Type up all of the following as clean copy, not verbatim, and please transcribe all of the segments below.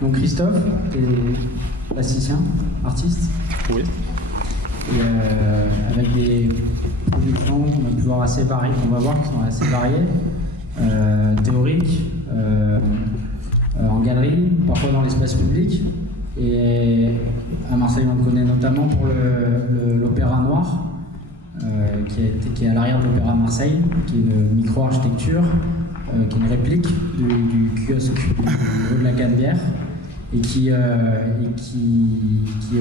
Donc Christophe, tu es plasticien, artiste. Oui. Et avec des productions qu'on va pouvoir assez variées, qu'on va voir qui sont assez variées, théoriques, en galerie, parfois dans l'espace public. Et à Marseille, on le connaît notamment pour l'Opéra Noir, qui est à l'arrière de l'Opéra Marseille, qui est une micro-architecture, qui est une réplique du kiosque du haut de la Canebière, et qui est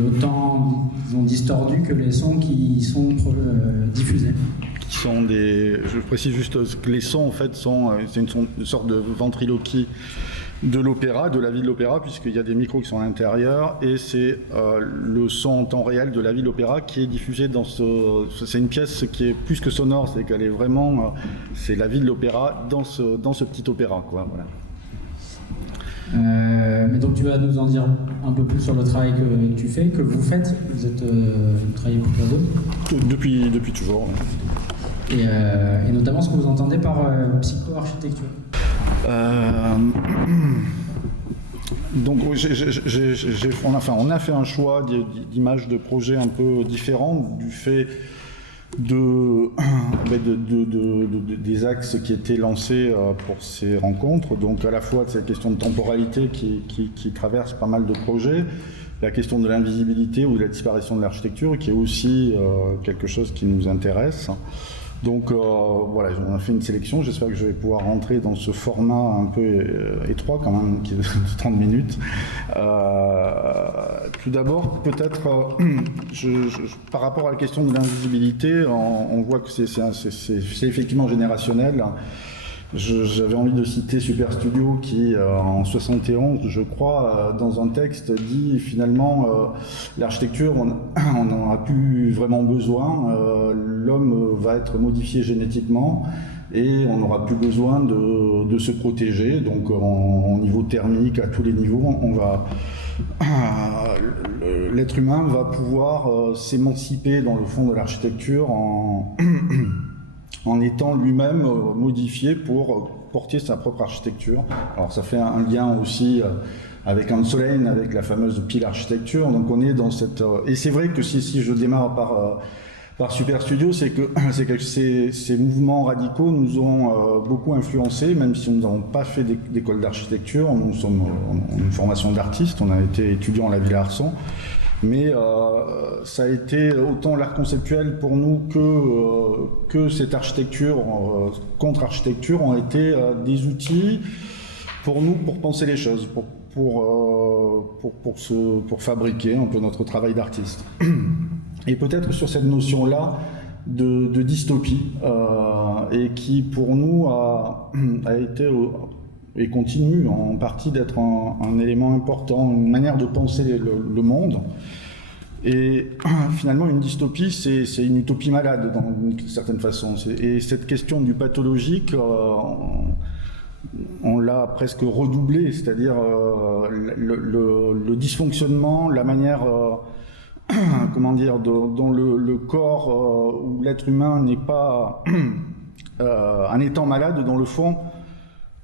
autant, disons, distordu que les sons qui sont diffusés. Je précise juste que les sons, en fait, c'est une sorte de ventriloquie de l'opéra, de la vie de l'opéra, puisqu'il y a des micros qui sont à l'intérieur, et c'est le son en temps réel de la vie de l'opéra qui est diffusé dans c'est une pièce qui est plus que sonore, c'est qu'elle est vraiment, c'est la vie de l'opéra dans ce petit opéra, quoi, voilà. Mais donc tu vas nous en dire un peu plus sur le travail que tu fais, que vous faites. Vous travaillez pour toi deux Depuis toujours. Ouais. Et notamment ce que vous entendez par psycho-architecture. Donc on a fait un choix d'images de projets un peu différents du fait des axes qui étaient lancés pour ces rencontres. Donc à la fois cette question de temporalité qui traverse pas mal de projets, la question de l'invisibilité ou de la disparition de l'architecture qui est aussi quelque chose qui nous intéresse. Donc voilà, on a fait une sélection, j'espère que je vais pouvoir rentrer dans ce format un peu étroit quand même, qui est de 30 minutes. Tout d'abord, peut-être, par rapport à la question de l'invisibilité, on voit que c'est effectivement générationnel. J'avais envie de citer Super Studio qui, en 71, je crois, dans un texte, dit finalement l'architecture, on n'en a plus vraiment besoin, l'homme va être modifié génétiquement et on n'aura plus besoin de se protéger, donc au niveau thermique, à tous les niveaux, l'être humain va pouvoir s'émanciper dans le fond de l'architecture en étant lui-même modifié pour porter sa propre architecture. Alors ça fait un lien aussi avec Hans Hollein, avec la fameuse pile architecture. Donc on est dans cette... Et c'est vrai que si je démarre par Super Studio, c'est que ces mouvements radicaux nous ont beaucoup influencés, même si nous n'avons pas fait d'école d'architecture. On a une formation d'artiste, on a été étudiant à la Villa Arsan. Mais ça a été autant l'art conceptuel pour nous que cette architecture, contre-architecture, ont été des outils pour nous pour penser les choses, pour fabriquer un peu notre travail d'artiste. Et peut-être sur cette notion-là de dystopie, et qui pour nous a été et continue en partie d'être un élément important, une manière de penser le monde. Et finalement, une dystopie, c'est une utopie malade, d'une certaine façon. Et cette question du pathologique, on l'a presque redoublé, c'est-à-dire le dysfonctionnement, la manière, comment dire, dont le corps ou l'être humain n'est pas un étant malade, dans le fond.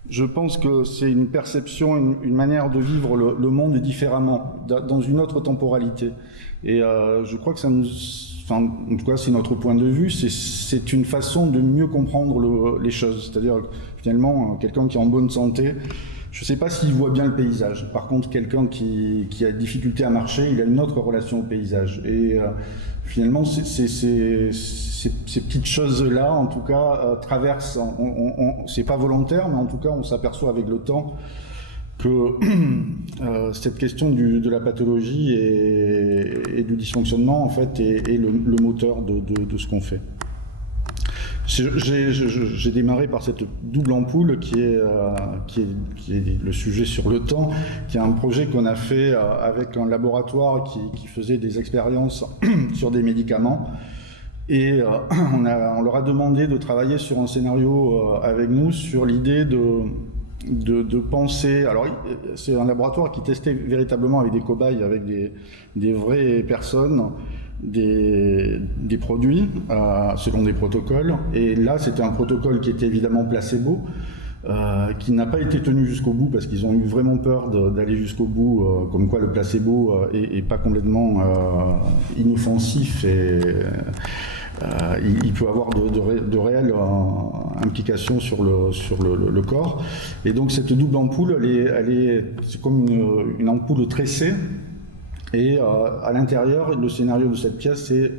Je pense que c'est une perception, une manière de vivre le monde différemment, dans une autre temporalité. Et je crois que ça nous... Enfin, en tout cas, c'est notre point de vue, c'est une façon de mieux comprendre les choses. C'est-à-dire, finalement, quelqu'un qui est en bonne santé, je ne sais pas s'il voit bien le paysage. Par contre, quelqu'un qui a des difficultés à marcher, il a une autre relation au paysage. Et finalement, ces petites choses-là, en tout cas, traversent, c'est pas volontaire, mais en tout cas, on s'aperçoit avec le temps que cette question de la pathologie et du dysfonctionnement, en fait, est le moteur de ce qu'on fait. J'ai démarré par cette double ampoule qui est le sujet sur le temps, qui est un projet qu'on a fait avec un laboratoire qui faisait des expériences sur des médicaments. Et on leur a demandé de travailler sur un scénario avec nous sur l'idée de penser... Alors, c'est un laboratoire qui testait véritablement avec des cobayes, avec des vraies personnes, des produits selon des protocoles. Et là, c'était un protocole qui était évidemment placebo, qui n'a pas été tenu jusqu'au bout parce qu'ils ont eu vraiment peur d'aller jusqu'au bout, comme quoi le placebo est pas complètement inoffensif et il peut avoir de réelles implications sur le corps. Et donc cette double ampoule, c'est comme une ampoule tressée. Et à l'intérieur, le scénario de cette pièce, c'est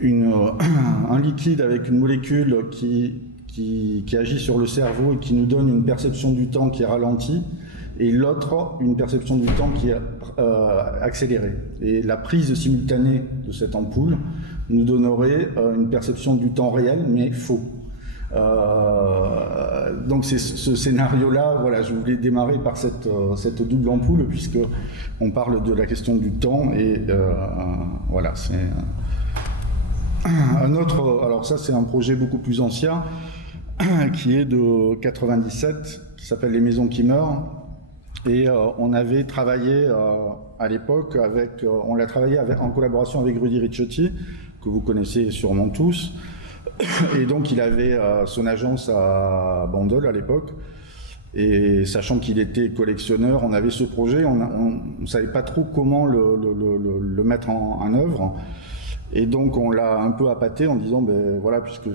un liquide avec une molécule qui agit sur le cerveau et qui nous donne une perception du temps qui est ralentie, et l'autre, une perception du temps qui est accélérée. Et la prise simultanée de cette ampoule nous donnerait une perception du temps réel, mais faux. Donc c'est ce scénario-là, voilà, je voulais démarrer par cette double ampoule, puisque on parle de la question du temps, et voilà, c'est un autre. Alors ça, c'est un projet beaucoup plus ancien, qui est de 97, qui s'appelle Les Maisons qui meurent, et on avait travaillé à l'époque on l'a travaillé en collaboration avec Rudy Ricciotti, que vous connaissez sûrement tous. Et donc il avait son agence à Bandol à l'époque, et sachant qu'il était collectionneur, on avait ce projet, on ne savait pas trop comment le mettre en œuvre, et donc on l'a un peu appâté en disant ben voilà, puisque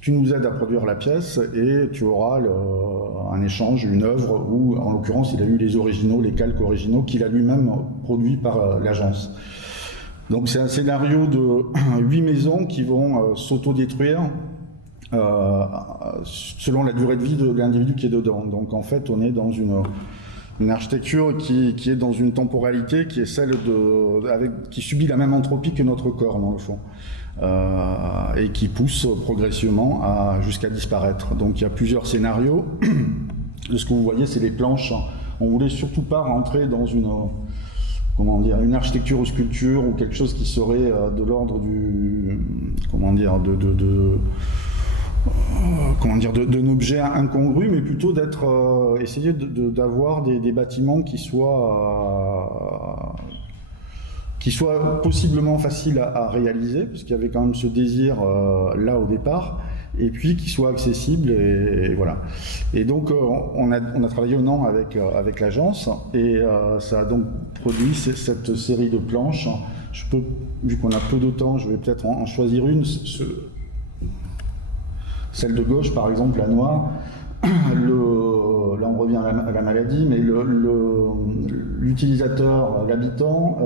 tu nous aides à produire la pièce et tu auras un échange, une œuvre où en l'occurrence il a eu les originaux, les calques originaux qu'il a lui-même produits par l'agence. Donc c'est un scénario de 8 maisons qui vont s'autodétruire selon la durée de vie de l'individu qui est dedans. Donc en fait on est dans une architecture qui est dans une temporalité qui est celle qui subit la même entropie que notre corps dans le fond, et qui pousse progressivement jusqu'à disparaître. Donc il y a plusieurs scénarios. De ce que vous voyez, c'est les planches. On voulait surtout pas rentrer dans une architecture ou sculpture ou quelque chose qui serait de l'ordre d'un objet incongru, mais plutôt essayer d'avoir des bâtiments qui soient possiblement faciles à réaliser, parce qu'il y avait quand même ce désir là au départ, et puis qui soient accessibles, et voilà. Et donc on a travaillé un an avec l'agence, et ça a donc produit cette série de planches. Vu qu'on a peu de temps, je vais peut-être en choisir une. Celle de gauche, par exemple, la noire, là on revient à la maladie, mais l'utilisateur, l'habitant,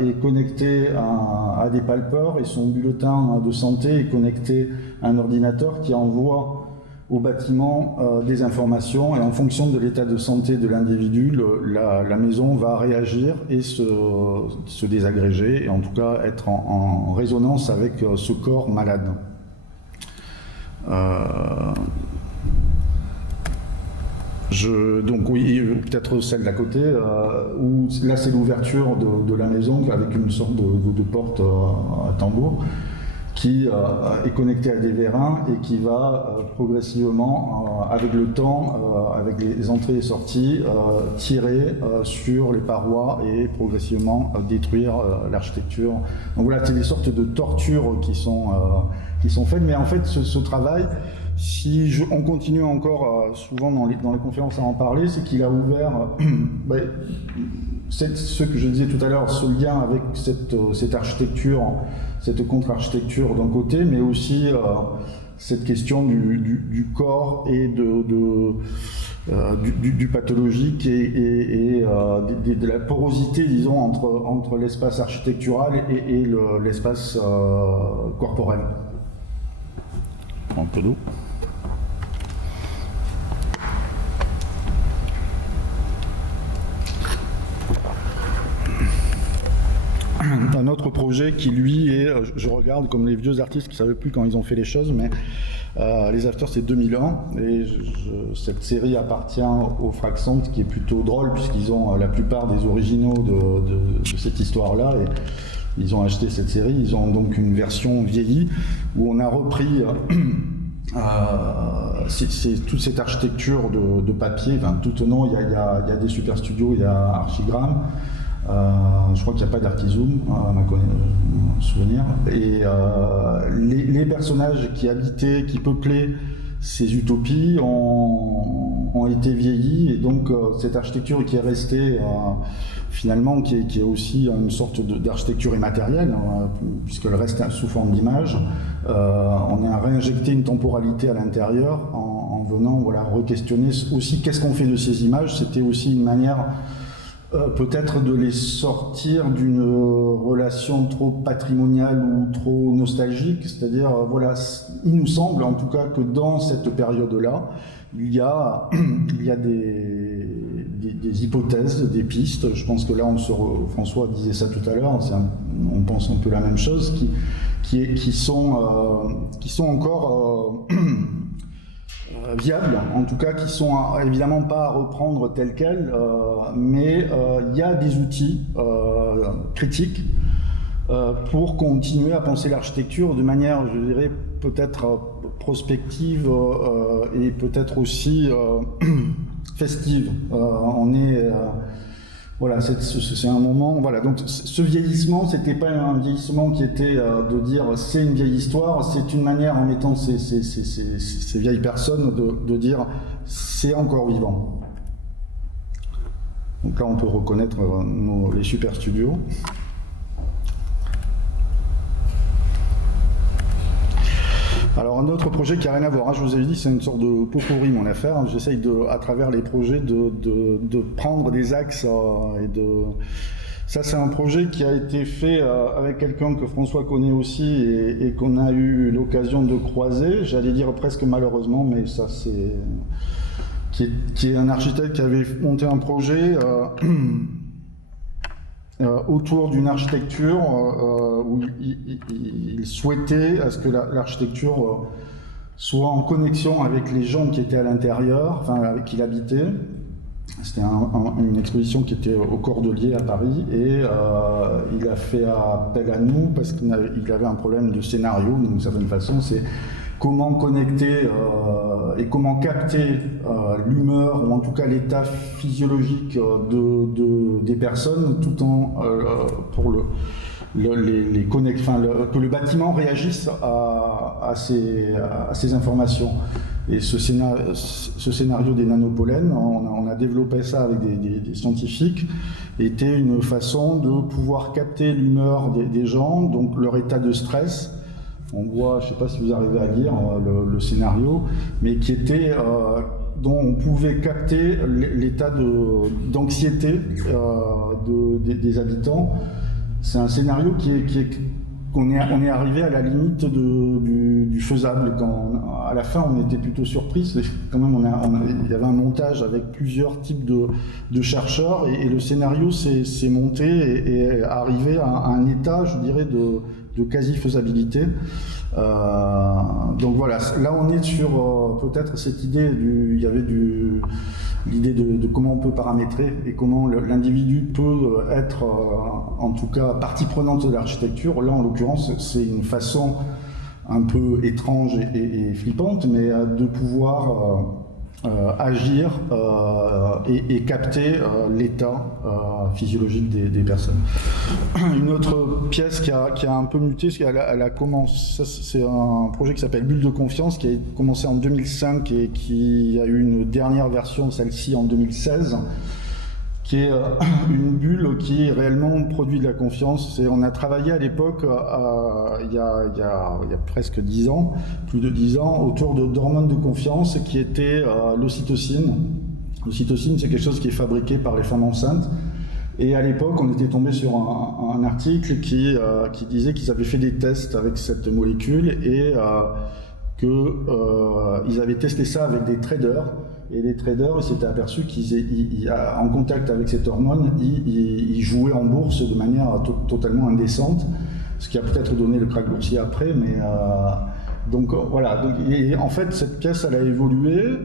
est connecté à des palpeurs, et son bulletin de santé est connecté à un ordinateur qui envoie au bâtiment des informations, et en fonction de l'état de santé de l'individu, la maison va réagir et se désagréger, et en tout cas être en résonance avec ce corps malade. Donc oui, peut-être celle d'à côté, où là c'est l'ouverture de la maison avec une sorte de porte à tambour qui est connectée à des vérins et qui va progressivement, avec le temps, avec les entrées et sorties, tirer sur les parois et progressivement détruire l'architecture. Donc voilà, c'est des sortes de tortures qui sont faites, mais en fait ce travail, on continue encore souvent dans les conférences à en parler, c'est qu'il a ouvert ce que je disais tout à l'heure, ce lien avec cette architecture, cette contre-architecture d'un côté, mais aussi cette question du corps et du pathologique et de la porosité, disons, entre l'espace architectural et l'espace corporel. Un peu d'eau. Un autre projet qui, lui, je regarde comme les vieux artistes qui ne savaient plus quand ils ont fait les choses, mais les Afters, c'est 2001, et cette série appartient au Fraxant, qui est plutôt drôle, puisqu'ils ont la plupart des originaux de cette histoire-là, et ils ont acheté cette série. Ils ont donc une version vieillie, où on a repris toute cette architecture de papier, enfin, tout au long, il y a des super studios, il y a Archigram, je crois qu'il n'y a pas d'Archizoom, à ma souvenir, et les personnages qui habitaient, qui peuplaient ces utopies ont été vieillies, et donc cette architecture qui est restée finalement, qui est aussi une sorte d'architecture immatérielle, puisqu'elle reste sous forme d'image, on a réinjecté une temporalité à l'intérieur en venant re-questionner aussi qu'est-ce qu'on fait de ces images. C'était aussi une manière peut-être de les sortir d'une relation trop patrimoniale ou trop nostalgique, c'est-à-dire il nous semble en tout cas que dans cette période-là, il y a des hypothèses, des pistes. Je pense que là, François disait ça tout à l'heure, on pense un peu la même chose, qui sont encore viables, en tout cas qui sont évidemment pas à reprendre telles quelles, mais il y a des outils critiques pour continuer à penser l'architecture de manière, je dirais, peut-être prospective et peut-être aussi festive. C'est un moment. Voilà, donc ce vieillissement, c'était pas un vieillissement qui était de dire c'est une vieille histoire, c'est une manière en mettant ces vieilles personnes de dire c'est encore vivant. Donc là, on peut reconnaître les super studios. Alors un autre projet qui n'a rien à voir, je vous avais dit c'est une sorte de pot pourri mon affaire, j'essaye à travers les projets de prendre des axes Ça c'est un projet qui a été fait avec quelqu'un que François connaît aussi et qu'on a eu l'occasion de croiser, j'allais dire presque malheureusement, mais ça c'est... qui est un architecte qui avait monté un projet autour d'une architecture où il souhaitait à ce que l'architecture soit en connexion avec les gens qui étaient à l'intérieur, enfin avec qui il habitait. C'était une exposition qui était au Cordelier à Paris et il a fait appel à nous parce qu'il avait un problème de scénario, d'une certaine façon. C'est comment connecter et comment capter l'humeur ou en tout cas l'état physiologique des personnes tout en pour que le bâtiment réagisse à ces informations. Et ce scénario des nanopollen, on a développé ça avec des scientifiques, était une façon de pouvoir capter l'humeur des gens, donc leur état de stress. On voit, je ne sais pas si vous arrivez à lire le scénario, mais qui était dont on pouvait capter l'état d'anxiété des habitants. C'est un scénario on est arrivé à la limite du faisable. À la fin, on était plutôt surpris. Quand même, il y avait un montage avec plusieurs types de chercheurs et le scénario s'est monté et arrivé à un état, je dirais, de quasi-faisabilité. Donc voilà, là on est sur peut-être cette idée l'idée de comment on peut paramétrer et comment l'individu peut être en tout cas partie prenante de l'architecture. Là en l'occurrence c'est une façon un peu étrange et flippante, mais de pouvoir agir et capter l'état physiologique des personnes. Une autre pièce qui a un peu muté, elle a commencé, c'est un projet qui s'appelle Bulle de confiance, qui a commencé en 2005 et qui a eu une dernière version, celle-ci en 2016, qui est une bulle qui réellement produit de la confiance. On a travaillé à l'époque, il y a presque 10 ans, plus de 10 ans, autour d'hormones de confiance qui étaient l'ocytocine. L'ocytocine, c'est quelque chose qui est fabriqué par les femmes enceintes. Et à l'époque, on était tombé sur un article qui disait qu'ils avaient fait des tests avec cette molécule et qu'ils avaient testé ça avec des traders. Et les traders, ils s'étaient aperçus qu'en contact avec cette hormone, ils jouaient en bourse de manière totalement indécente, ce qui a peut-être donné le krach boursier après, mais donc voilà. Et en fait, cette pièce, elle a évolué,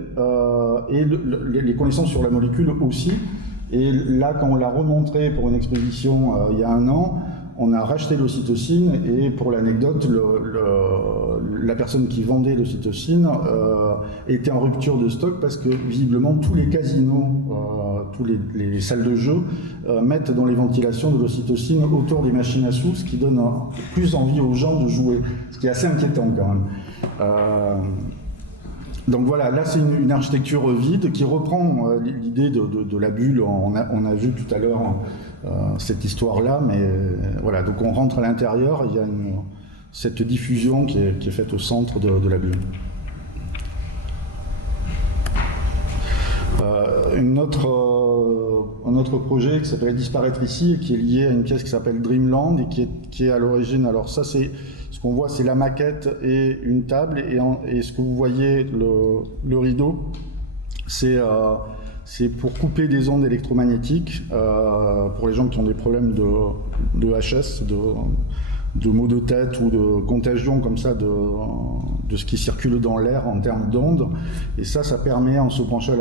et les connaissances sur la molécule aussi. Et là, quand on l'a remontré pour une exposition il y a 1 an, on a racheté l'ocytocine et pour l'anecdote, la personne qui vendait l'ocytocine était en rupture de stock parce que visiblement tous les casinos, tous les salles de jeu mettent dans les ventilations de l'ocytocine autour des machines à sous, ce qui donne plus envie aux gens de jouer, ce qui est assez inquiétant quand même. Donc voilà, là c'est une architecture vide qui reprend l'idée de la bulle. On a vu tout à l'heure cette histoire-là, mais voilà, donc on rentre à l'intérieur, il y a cette diffusion qui est faite au centre de la bulle. Un autre projet qui s'appelle Disparaître ici et qui est lié à une pièce qui s'appelle Dreamland et qui est à l'origine, alors ça c'est ce qu'on voit, c'est la maquette et une table et ce que vous voyez, le rideau, c'est pour couper des ondes électromagnétiques pour les gens qui ont des problèmes de HS, de maux de tête ou de contagion comme ça de ce qui circule dans l'air en termes d'ondes. Et ça permet, en se branchant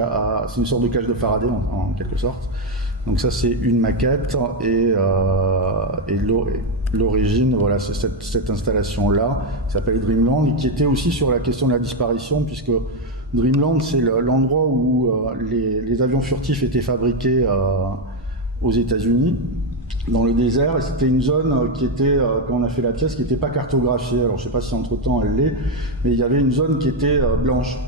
c'est une sorte de cage de Faraday en quelque sorte. Donc ça c'est une maquette et l'origine, voilà, c'est cette installation-là, qui s'appelle Dreamland, et qui était aussi sur la question de la disparition, puisque Dreamland c'est l'endroit où les avions furtifs étaient fabriqués aux États-Unis, dans le désert, et c'était une zone qui était, quand on a fait la pièce, qui n'était pas cartographiée. Alors je ne sais pas si entre-temps elle l'est, mais il y avait une zone qui était blanche.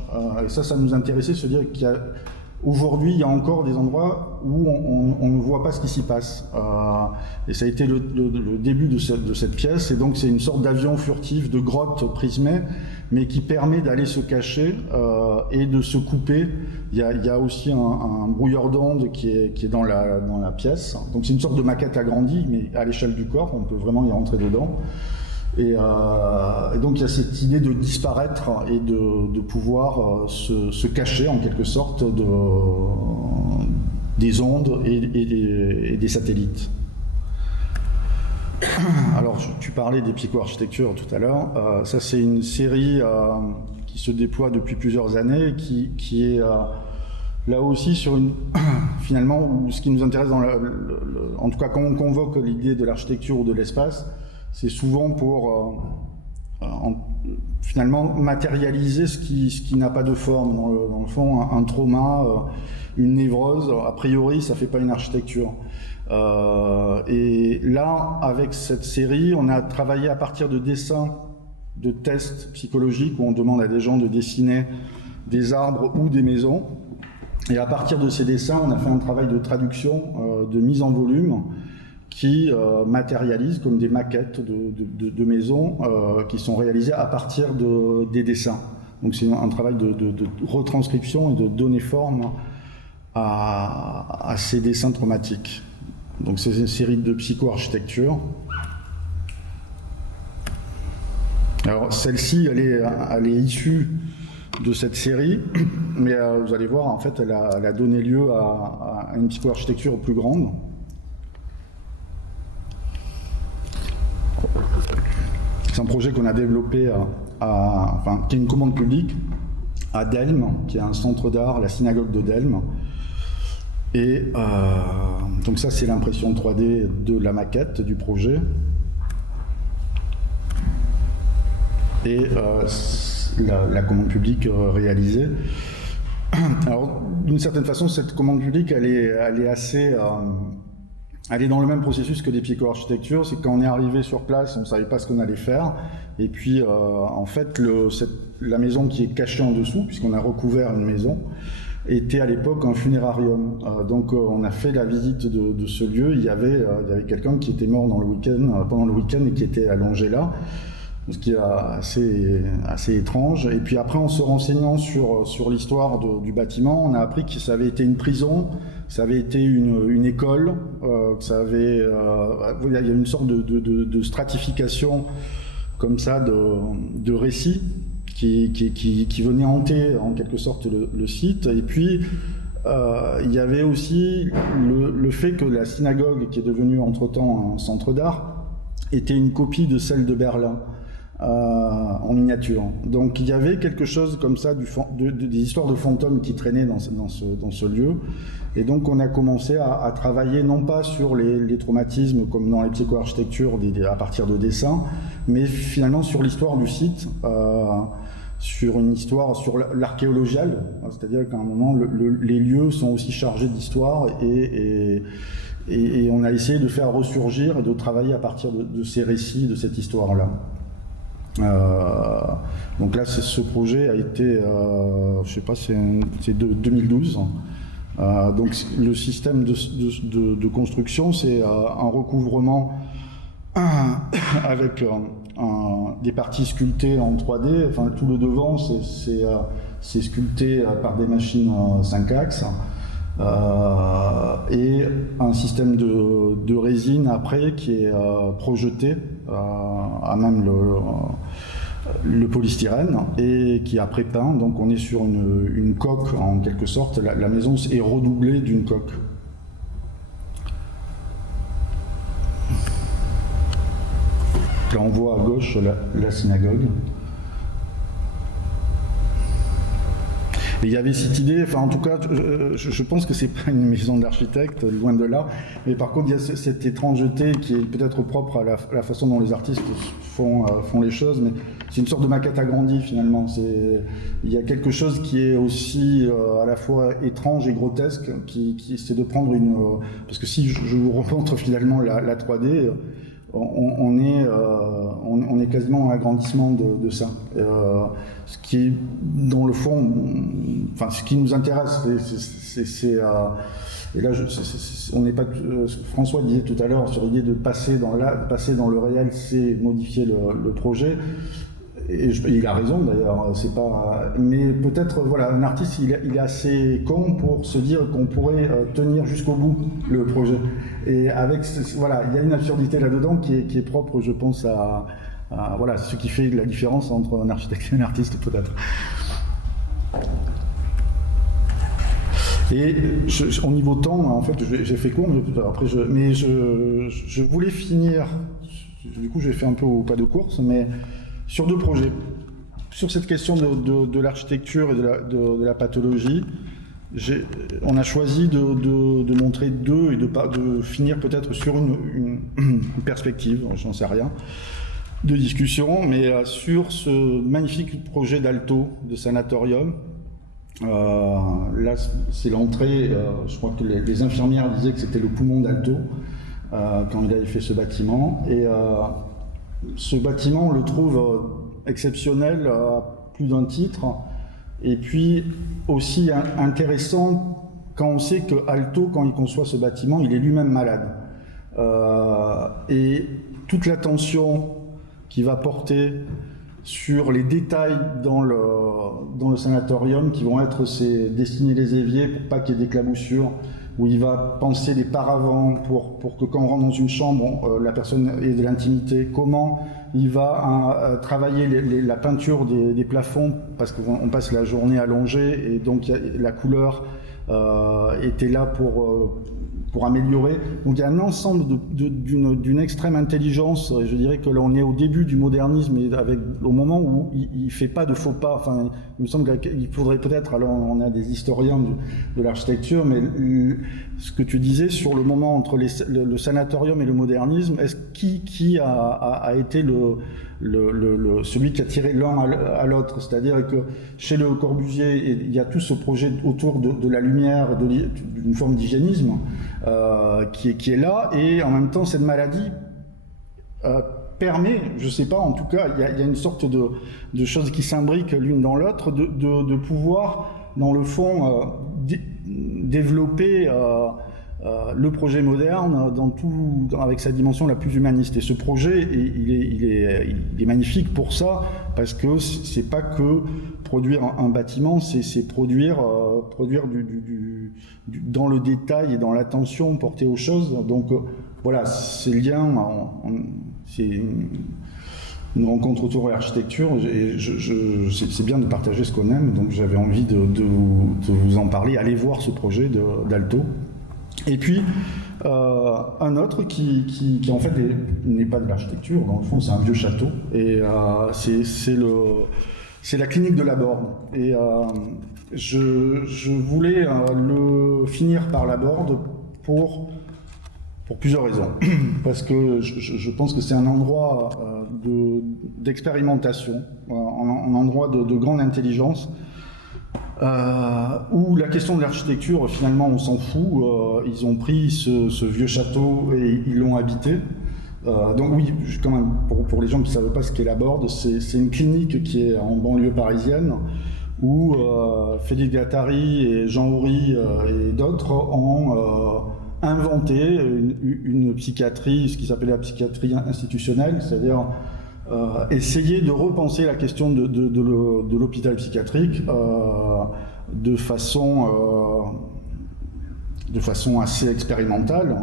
Et ça nous intéressait, se dire qu'aujourd'hui, il y a encore des endroits où on ne voit pas ce qui s'y passe. Et ça a été le début de cette pièce, et donc c'est une sorte d'avion furtif, de grotte prismée, mais qui permet d'aller se cacher et de se couper. Il y a aussi un brouilleur d'ondes qui est dans la pièce. Donc c'est une sorte de maquette agrandie, mais à l'échelle du corps, on peut vraiment y rentrer dedans. Et donc il y a cette idée de disparaître et de pouvoir se cacher en quelque sorte des ondes et des satellites. Alors tu parlais des psycho-architectures tout à l'heure, ça c'est une série qui se déploie depuis plusieurs années, qui est là aussi sur finalement, ce qui nous intéresse en tout cas quand on convoque l'idée de l'architecture ou de l'espace, c'est souvent pour finalement matérialiser ce qui n'a pas de forme. Dans le fond, un trauma, une névrose, a priori ça fait pas une architecture. Et là, avec cette série, on a travaillé à partir de dessins, de tests psychologiques où on demande à des gens de dessiner des arbres ou des maisons. Et à partir de ces dessins, on a fait un travail de traduction, de mise en volume, qui matérialise comme des maquettes de maisons qui sont réalisées à partir des dessins. Donc c'est un travail de retranscription et de donner forme à ces dessins traumatiques. Donc c'est une série de psycho-architecture. Alors celle-ci, elle est issue de cette série, mais vous allez voir, en fait, elle a donné lieu à une psycho-architecture plus grande. C'est un projet qu'on a développé qui est une commande publique à Delme, qui est un centre d'art, la synagogue de Delme. Et donc ça, c'est l'impression 3D de la maquette du projet. Et la commande publique réalisée. Alors, d'une certaine façon, cette commande publique, elle est assez... elle est dans le même processus que des psycho-architectures, c'est que quand on est arrivé sur place, on ne savait pas ce qu'on allait faire. Et puis, en fait, la maison qui est cachée en dessous, puisqu'on a recouvert une maison, était à l'époque un funérarium. Donc on a fait la visite de ce lieu. Il y avait quelqu'un qui était mort pendant le week-end et qui était allongé là, ce qui est assez étrange. Et puis après, en se renseignant sur l'histoire du bâtiment, on a appris que ça avait été une prison, ça avait été une école, il y a une sorte de stratification comme ça de récits qui venait hanter en quelque sorte le site. Et puis il y avait aussi le fait que la synagogue, qui est devenue entre-temps un centre d'art, était une copie de celle de Berlin en miniature. Donc il y avait quelque chose comme ça, des histoires de fantômes qui traînaient dans ce lieu. Et donc on a commencé à travailler non pas sur les traumatismes comme dans les psycho-architectures à partir de dessins, mais finalement sur l'histoire du site, sur une histoire, sur l'archéologiale, c'est-à-dire qu'à un moment les lieux sont aussi chargés d'histoire et on a essayé de faire ressurgir et de travailler à partir de ces récits, de cette histoire-là. Donc là, ce projet a été, je sais pas, c'est de 2012. Donc le système de construction, c'est un recouvrement avec des parties sculptées en 3D. Enfin, tout le devant, c'est sculpté par des machines 5 axes. Et un système de résine après qui est projeté à même le polystyrène et qui est après peint. Donc on est sur une coque en quelque sorte. La maison est redoublée d'une coque. Là on voit à gauche la synagogue. Et il y avait cette idée, enfin en tout cas, je pense que c'est pas une maison d'architecte, loin de là, mais par contre il y a cette étrangeté qui est peut-être propre à la façon dont les artistes font les choses, mais c'est une sorte de maquette agrandie finalement. Il y a quelque chose qui est aussi à la fois étrange et grotesque, qui c'est de prendre parce que si je vous remontre finalement la 3D, on est quasiment dans l'agrandissement de ça. Ce qui est, dans le fond, enfin, ce qui nous intéresse, et là, on n'est pas. François disait tout à l'heure sur l'idée de passer dans le réel, c'est modifier le projet. Et il a raison d'ailleurs, c'est pas. Mais peut-être, voilà, un artiste, il est assez con pour se dire qu'on pourrait tenir jusqu'au bout le projet. Et avec, voilà, il y a une absurdité là-dedans qui est propre, je pense, voilà, ce qui fait la différence entre un architecte et un artiste, peut-être. Et au niveau temps, en fait, j'ai fait court, mais je voulais finir. Du coup, j'ai fait un peu au pas de course, mais sur 2 projets. Sur cette question de l'architecture et de la pathologie, on a choisi de montrer 2 et de finir peut-être sur une perspective, j'en sais rien, de discussion, mais sur ce magnifique projet d'Alto, de sanatorium. Là, c'est l'entrée, je crois que les infirmières disaient que c'était le poumon d'Alto quand il avait fait ce bâtiment. Et ce bâtiment, on le trouve exceptionnel à plus d'un titre, et puis aussi intéressant quand on sait que Alto, quand il conçoit ce bâtiment, il est lui-même malade. Et toute l'attention qu'il va porter sur les détails dans le sanatorium qui vont être dessiner les éviers pour pas qu'il y ait d'éclaboussures, où il va penser les paravents pour que quand on rentre dans une chambre, la personne ait de l'intimité, comment il va travailler la peinture des plafonds, parce qu'on passe la journée allongée, et donc la couleur était là pour améliorer. Donc il y a un ensemble d'une extrême intelligence. Je dirais que là on est au début du modernisme, et au moment où il ne fait pas de faux pas. Enfin, il me semble qu'il faudrait peut-être, alors on a des historiens de l'architecture, mais ce que tu disais sur le moment entre le sanatorium et le modernisme, qui a été celui qui a tiré l'un à l'autre? C'est-à-dire que chez Le Corbusier, il y a tout ce projet autour de la lumière, d'une forme d'hygiénisme qui est là, et en même temps cette maladie permet, je ne sais pas, en tout cas il y a une sorte de choses qui s'imbriquent l'une dans l'autre, de pouvoir dans le fond développer le projet moderne avec sa dimension la plus humaniste. Et ce projet, il est magnifique pour ça, parce que c'est pas que produire un bâtiment, c'est produire dans le détail et dans l'attention portée aux choses. Donc voilà, ces liens, c'est une rencontre autour de l'architecture, et c'est bien de partager ce qu'on aime, donc j'avais envie de vous en parler. Allez voir ce projet d'Alto. Et puis un autre qui en fait n'est pas de l'architecture, dans le fond c'est un vieux château, et c'est la clinique de Laborde. Et je voulais le finir par Laborde pour plusieurs raisons. Parce que je pense que c'est un endroit d'expérimentation, un endroit de grande intelligence, où la question de l'architecture, finalement, on s'en fout. Ils ont pris ce vieux château et ils l'ont habité. Donc oui, quand même, pour les gens qui ne savent pas ce qu'est la Borde, c'est une clinique qui est en banlieue parisienne où Félix Guattari et Jean Houry et d'autres ont inventé une psychiatrie, ce qui s'appelait la psychiatrie institutionnelle, c'est-à-dire essayer de repenser la question de l'hôpital psychiatrique de façon assez expérimentale,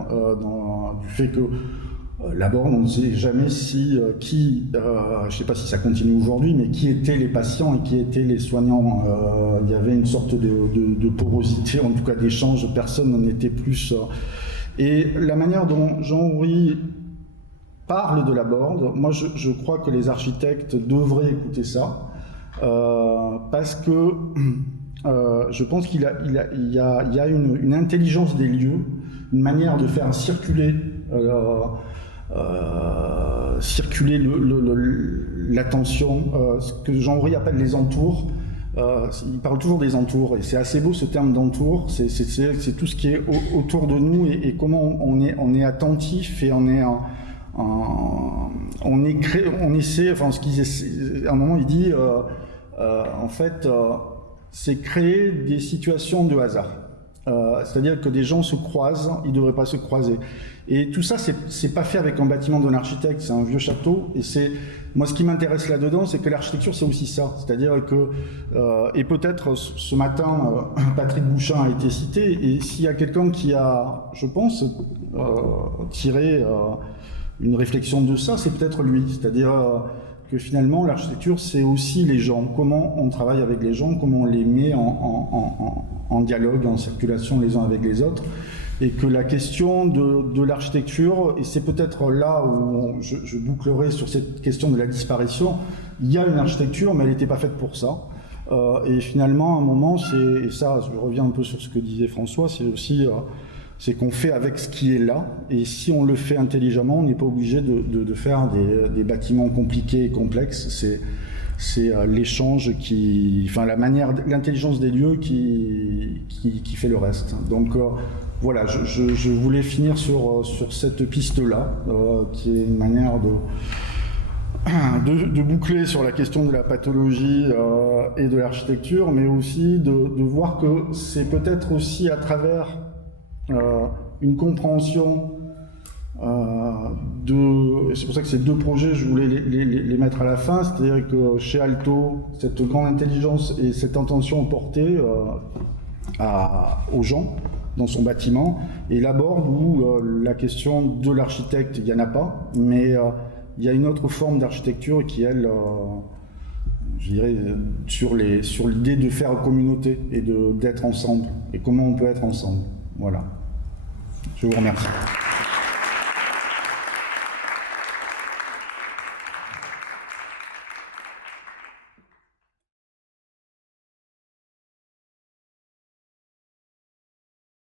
du fait que la Borde, on ne sait jamais si je ne sais pas si ça continue aujourd'hui, mais qui étaient les patients et qui étaient les soignants. Il y avait une sorte de porosité, en tout cas d'échange, personne n'en était plus. Et la manière dont Jean Houry parle de la Borde, moi je crois que les architectes devraient écouter ça, parce que je pense qu'il y a une intelligence des lieux, une manière de faire circuler l'attention, ce que Jean Houry appelle les entours. Il parle toujours des entours, et c'est assez beau ce terme d'entour, c'est tout ce qui est autour de nous et comment on est attentif et on essaie, enfin à un moment il dit en fait c'est créer des situations de hasard. C'est-à-dire que des gens se croisent, ils ne devraient pas se croiser. Et tout ça, c'est pas fait avec un bâtiment d'un architecte, c'est un vieux château. Et moi, ce qui m'intéresse là-dedans, c'est que l'architecture, c'est aussi ça. C'est-à-dire que, et peut-être ce matin, Patrick Bouchain a été cité, et s'il y a quelqu'un qui a, je pense, tiré une réflexion de ça, c'est peut-être lui. C'est-à-dire que finalement, l'architecture, c'est aussi les gens. Comment on travaille avec les gens, comment on les met en dialogue, en circulation les uns avec les autres. Et que la question de l'architecture, et c'est peut-être là où je bouclerai sur cette question de la disparition, il y a une architecture, mais elle n'était pas faite pour ça. Et finalement, à un moment, et ça, je reviens un peu sur ce que disait François, c'est aussi c'est qu'on fait avec ce qui est là, et si on le fait intelligemment, on n'est pas obligé de faire des bâtiments compliqués et complexes. C'est l'échange l'intelligence des lieux qui fait le reste. Donc voilà, je voulais finir sur cette piste-là, qui est une manière de boucler sur la question de la pathologie et de l'architecture, mais aussi de voir que c'est peut-être aussi à travers une compréhension c'est pour ça que ces deux projets, je voulais les mettre à la fin, c'est-à-dire que chez Alto, cette grande intelligence et cette intention portée aux gens dans son bâtiment, et la Borde où la question de l'architecte, il n'y en a pas, mais il y a une autre forme d'architecture qui, elle, je dirais, sur l'idée de faire communauté et d'être ensemble, et comment on peut être ensemble. Voilà. Je vous remercie.